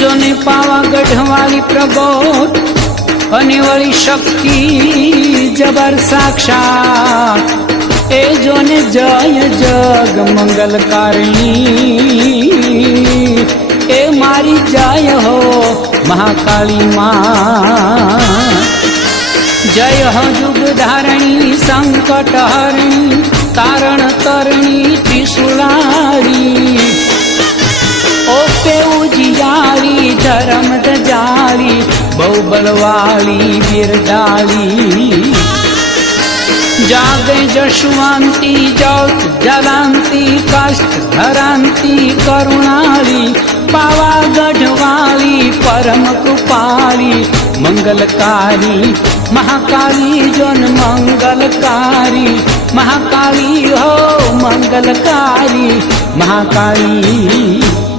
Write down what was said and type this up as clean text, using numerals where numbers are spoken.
જોને પાવાગઢ વાળી પ્રગટ અને વળી શક્તિ જબર સાક્ષાત એ જોને જય જગ મંગલકારિણી એ મારી જય હો મહાકાળી માં जय हो जुग धारणी संकट हरणी तारण तरणी त्रिशूलारी ओपे उजियारी धर्म दजारी बहु बलवाली बिरदाली जागे जशुवंती ज्योत जलांती कष्ट धरांती करुणाली पावागढ़ वाली परम कृपाली मंगलकारी महाकाली जोन मंगलकारी महाकाली हो मंगलकारी महाकाली।